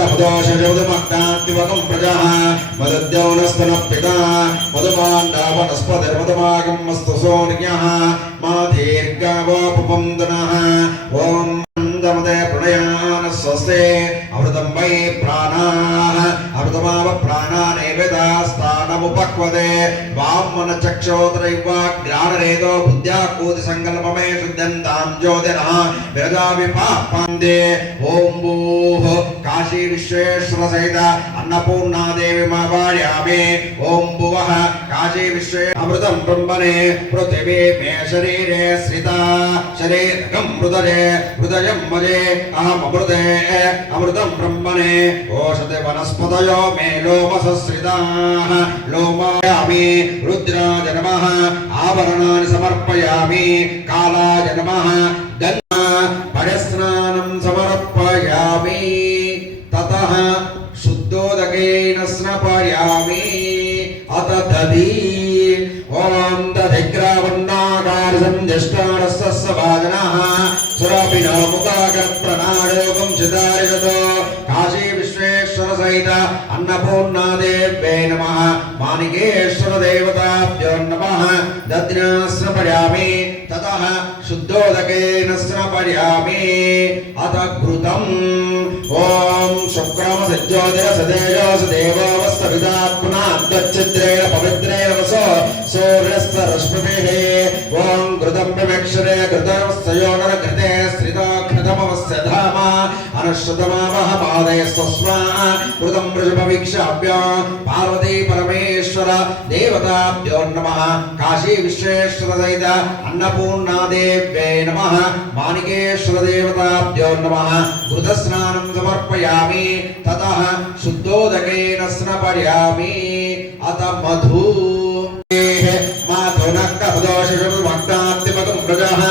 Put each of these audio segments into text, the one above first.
मदुनाक्तमुदोषजोदमक्तान्तिवकं प्रजाः मदद्यौनस्तनपिता मदुमाण्डावनस्पतिर्मदमागमस्तु सोर्यः मा दीर्घावपुपन्दनः ॐ दमदे प्रणयान स्वस्ते अमृतं वै प्राणाः अमृतमाव प्राणानेवेदास्तानमुपक्वते वामन चक्षोत्रैवाग्राणरेतो बुद्ध्याकूति संकल्पमे शुद्धन्तां ज्योतिरः विरजा विपापन्दे ॐ भूः काशी विश्वेश्वर सहित अन्नपूर्णा देवी मावार्यामि ॐ भुवः काशी विश्वे अमृतं ब्रह्मणे पृथिवी मे शरीरे स्थिता शरीरं हृदये हृदयं मजे अहम अमृते अमृतं ब्रह्मणे ओषधे वनस्पतयो मे लोमसस्रिताः लोमायामि रुद्राय नमः आभरणानि समर्पयामि कालाय नमः गङ्गा परस्नानं समर्पयामि ततः शुद्धोदकेन स्नापयामि अत दधि ॐ दधिग्रावन्नाकारसंज्यष्टानस्य भाजनः सुरभिनो मुखाकर्प्रणायोगं चिदारिगतो काशी विश्वेश्वर सहित अन्नपूर्णा देव्यै नमः मानिकेश्वर देवताभ्यो नमः दध्ना स्नापयामि ततः शुद्धोदकेन स्नापयामि अथ घृतम् ॐ शुक्रम सज्जोतिरसदेजोस देवोऽवस्तविदात्मनाद्वच्छिद्रेण पवित्रेण वसो सूर्यस्य रश्मिभिः ॐ घृतं विवक्षरे घृतमस्तयोनर घृते स्त्रितो घृतमवस्य धाम अनुश्रुतमावह पादयस्वस्मा घृतं वृषभवीक्षाभ्य पार्वती परमेश्वर देवताभ्यो नमः काशी विश्वेश्वर सहित अन्नपूर्णा देव्यै नमः मानिकेश्वर देवताभ्यो नमः घृतस्नानं समर्पयामि ततः शुद्धोदकेन स्नापयामि अथ मधु माधुनक्तमुदोषजोदमक्तान्तिवकं प्रजाः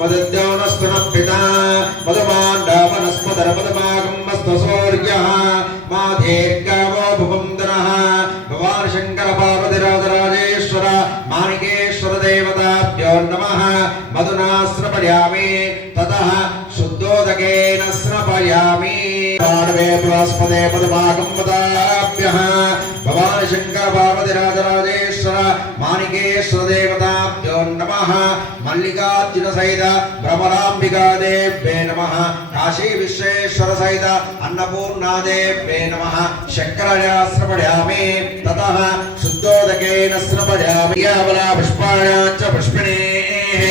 मदद्यौनस्तनपिता मदमाण्डावनस्पतिर्मदमागमस्तु सूर्यः मा दीर्घावपुपन्दनः भगवान् शङ्कर पार्वतीराजराजेश्वर मानिकेश्वर देवताभ्यो नमः मधुना स्नापयामि ततः शुद्धोदकेन स्नापयामि बृहस्पते पदभागम्पदाभ्यः भगवान् शङ्कर पार्वतीराजराजेश्वर मानिकेश्वर देवताभ्यो नमः मल्लिकार्जुन सहित भ्रमराम्बिका देव्यै नमः काशी विश्वेश्वर सहित अन्नपूर्णा देव्यै नमः शङ्कराय स्नापयामि ततः शुद्धोदकेन स्नापयामि यावला पुष्पाणाश्च पुष्पिणेः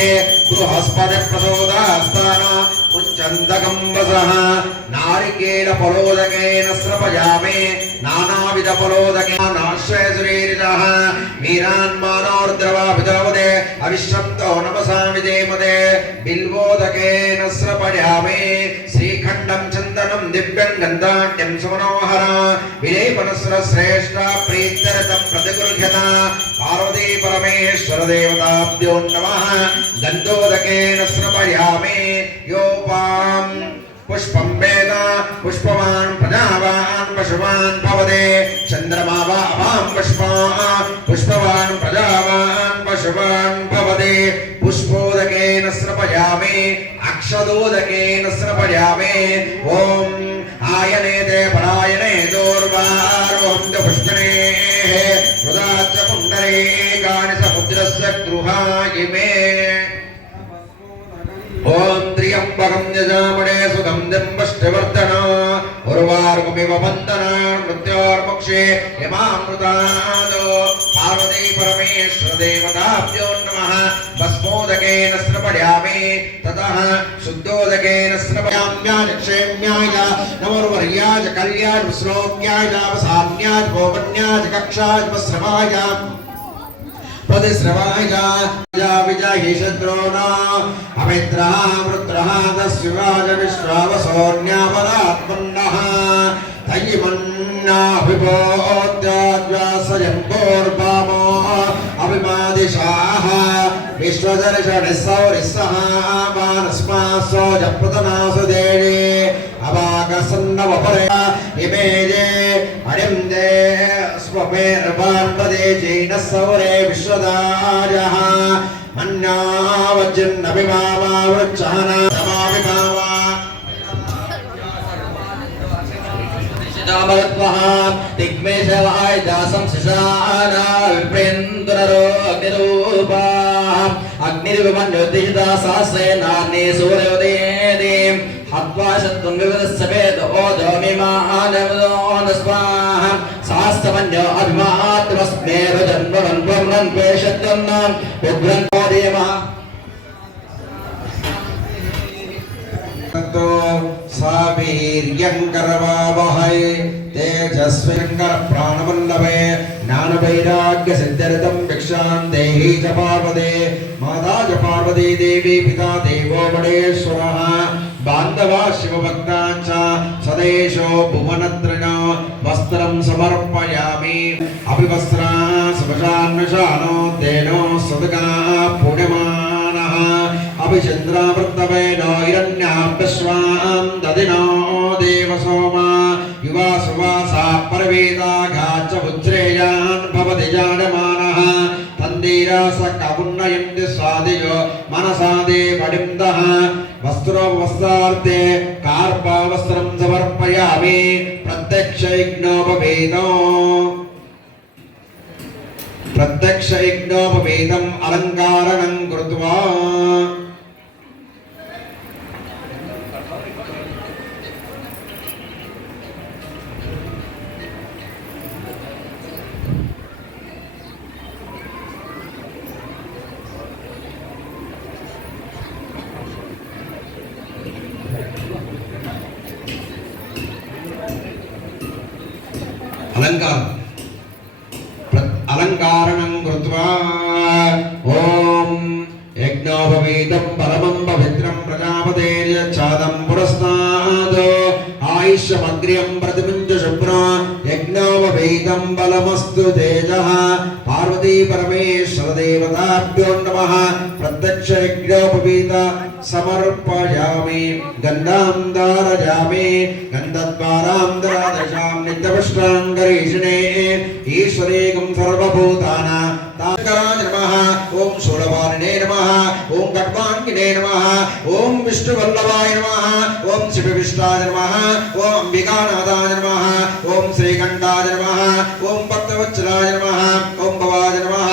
बृहस्पति प्रचोदयास्तान मुञ्चन्दकं वसः नारिकेल फलोदकेन स्नापयामि नानाविध फलोदकेन आश्रयसुरीरितः वीरान्मानोर्द्रवाभिधवदे अविश्रन्तो नमसामि देमदे बिल्वोदकेन स्नापयामि श्रीखण्डं चन्दनं दिव्यं गन्धाढ्यं सुमनोहर विलेपनस्र श्रेष्ठ प्रीत्यरतं प्रतिगृह्यत पार्वती परमेश्वर देवताभ्यो नमः गन्धोदकेन स्नापयामि योपां पुष्पं वेद पुष्पवान् प्रजावान् पशुवान् भवते चन्द्रमा वा अवां पुष्पवान् प्रजावान् पशुवान् भवते पुष्पोदकेन स्नापयामि अक्षदोदकेन स्नापयामि ॐ आयने ते परायणे दोर्वारोहन्त पुष्पिणेः हृदाच्च पुण्डरीकानि समुद्रस्य गृहायिमे ॐ त्र्यम्बकं यजामहे सुगन्धिं पुष्टिवर्धना उर्वारुकमिव बन्धना मृत्योर्मुक्षे यमामृतात् पार्वती परमेश्वर देवताभ्यो नमः भस्मोदकेन स्नापयामि ततः शुद्धोदकेन स्नापयाम्याज क्षेम्याय नवोर्वर्याज कल्याण श्लोक्याय वसाम्याज भोगन्याज कक्षाज वस्रवाय प्रतिश्रवाय विजयी शत्रुना अमित्रः वृत्रः दस्युराज विश्वावसोऽन्यापरात्मन्नः तयिमन्नाभिभोद्याद्वासयम्भोर्भामो अभिमादिशाः विश्वदर्शनिस्सौरिस्सः मानस्मासो जप्रतनासु देवे अवाकसन्नवपरे इमेजे अणिन्दे स्वमेर्वान्पदे जैनः सौरे विश्वदाजः मन्यावज्जन्नभिभावा वृक्षः नामाभिभावा दिग्मेशवाय दासं शिशाना विप्रेन्द्रो अग्निरूपा अग्निर्विमन्युदिता सहस्रेणाग्नि सूर्योदये हत्वा शत्रुं विवदस्सवेद ओदोमिमानवदो स्वाहा सहस्रमन्यो अभिमात्रमस्मे रुजन्वरन् ब्रह्मन् पेशत्यन्नं विभ्रन् देवः तो सावीर्यंकरवावहै तेजस्विंकर प्राणवल्लभे ज्ञानवैराग्य सिद्ध्यर्थं भिक्षां देहि च पार्वती माता च पार्वती देवी पिता देवो महेश्वरः बान्धवा शिवभक्तांच सदेशो भुवनत्रयं वस्त्रं समर्पयामि अभिवस्त्रा सुभशान्विषाणो तेनो सदगा पुण्यमानः अभिचन्द्रावृत्तवेनो हिरण्याभ्यश्वां दधिनो देवसोमा युवा सुवासा परवेदा गाच उज्रेयान् भवति जायमानः तन्दीरास कपुन्नयन्ति स्वादियो मनसादे वडिन्दः वस्त्रोपवस्त्रार्थे कार्पावस्त्रं समर्पयामि प्रत्यक्षयज्ञोपवेदम् अलङ्कारणं कृत्वा अलङ्कारणं कृत्वा ॐ यज्ञोपवीतं परमं पवित्रं प्रजापतेर्यच्छादं पुरस्ताद् आयुष्यमग्र्यं प्रतिमुञ्च शुभ्रा यज्ञोपवीतं बलमस्तु तेजः पार्वती परमेश्वर देवताभ्यो नमः प्रत्यक्ष यज्ञोपवीत समर्पयामि गन्धां धारयामि गन्धद्वारां दरादशां नित्यपुष्टाङ्गरीषिणे ईश्वरेकं सर्वभूतानां तारकाय नमः ओम शूलवारिणे नमः ओम खड्वाङ्गिने नमः ओम विष्णुवल्लभाय नमः ओम शिवविष्टाय नमः ओम अंबिकानाथाय नमः ओम श्रीकण्ठाय नमः ओम भक्तवत्सलाय नमः ओम भवाय नमः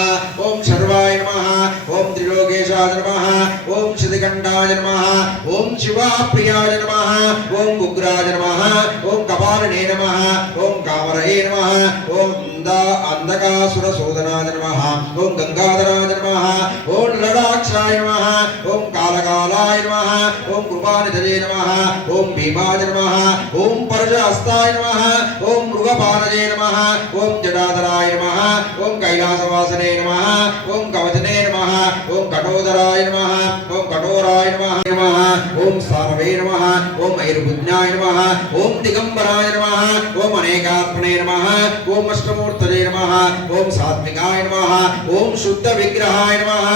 ओम शर्वाय नमः ओम त्रिलोकेशाय नमः ओम श्रीकण्ठाय नमः ओम शिवाप्रियाय नमः ओम उग्राय नमः ओम कपालिने नमः ओम कामरये नमः ओम अंधकासुरसूदनाय नमः ओम गंगाधराय नमः ओम ललाक्षाय नमः ओम कालकालाय नमः ओम कृपानिधये नमः ओम भीमाय नमः ओम परजहस्ताय नमः ओम मृगपालये नमः ओम जटाधराय नमः ओम कैलासवासने नमः ओम कवचने नमः ओम कठोदराय नमः ओम कठोराय नमः ओम सारवे नमः ओम ऐर्भुज्ञाय नमः ओम दिगंबराय नमः ओम अनेकात्मने नमः ओम अष्टमूर्तये नमः ओम सात्विकाय नमः ओम शुद्ध विग्रहाय नमः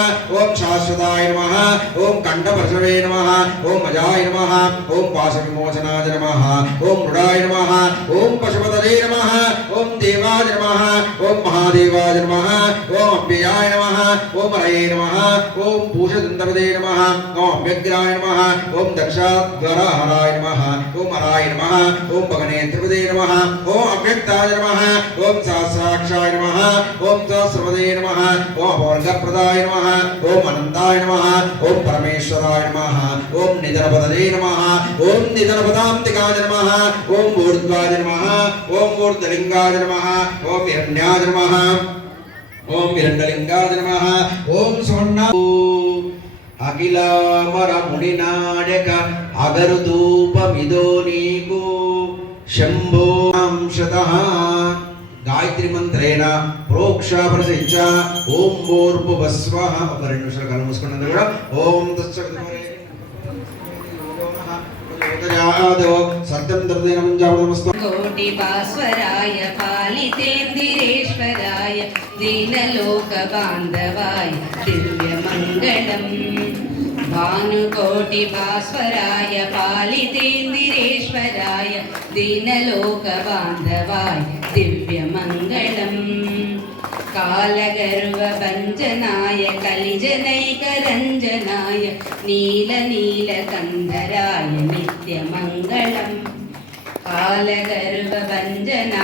ओम शाश्वताय नमः ओम कंठप्रसवे नमः ओम अजाय नमः ओम पाशविमोचनाय नमः ओम मृडाय नमः ओम पशुपतये नमः ओम देवाय नमः ओम महादेवाय नमः ओम अव्ययाय नमः ओम हरये नमः ओम पूषदन्तपदे नमः ओम अव्यग्राय नमः ओम दक्षाध्वरहराय नमः ओम हराय नमः ओम भगनेत्रपदे नमः ओम अव्यक्ताय नमः ओम सहस्राक्षाय नमः ओम सहस्रपदे नमः ओम वर्गप्रदाय नमः ओम अनंताय नमः ओम परमेश्वराय नमः ओम निधनपदये नमः ओम निधनपदान्तिकाय नमः ओम ऊर्ध्वाय नमः ओम ऊर्ध्वलिंगाय नमः ओम हिरण्याय नमः ओम हिरण्यलिंगाय नमः ओम सुवर्णा अखिलामर मुनिनायक अगरुधूपमिदो नीकु शंभो अंशतः गायत्री मंत्रेण प्रोक्ष प्रसिच्छ ओम भूर्भुवस्वः ఒక 2 నిమిషాలు కళ్ళు మూసుకున్నందుకు కూడా ఓం कोटि भास्वराय पालितेन्द्रेश्वराय दीनलोक बान्धवाय दिव्यमङ्गलम् भानुकोटि भास्वराय पालितेन्द्रेश्वराय दीनलोक बान्धवाय दिव्यमङ्गलम् कालगर्वभञ्जनाय कलिजनैकरञ्जनाय नीलनीलकन्धराय नित्यमङ्गलम् कालगर्वभञ्जनाय నిరంజన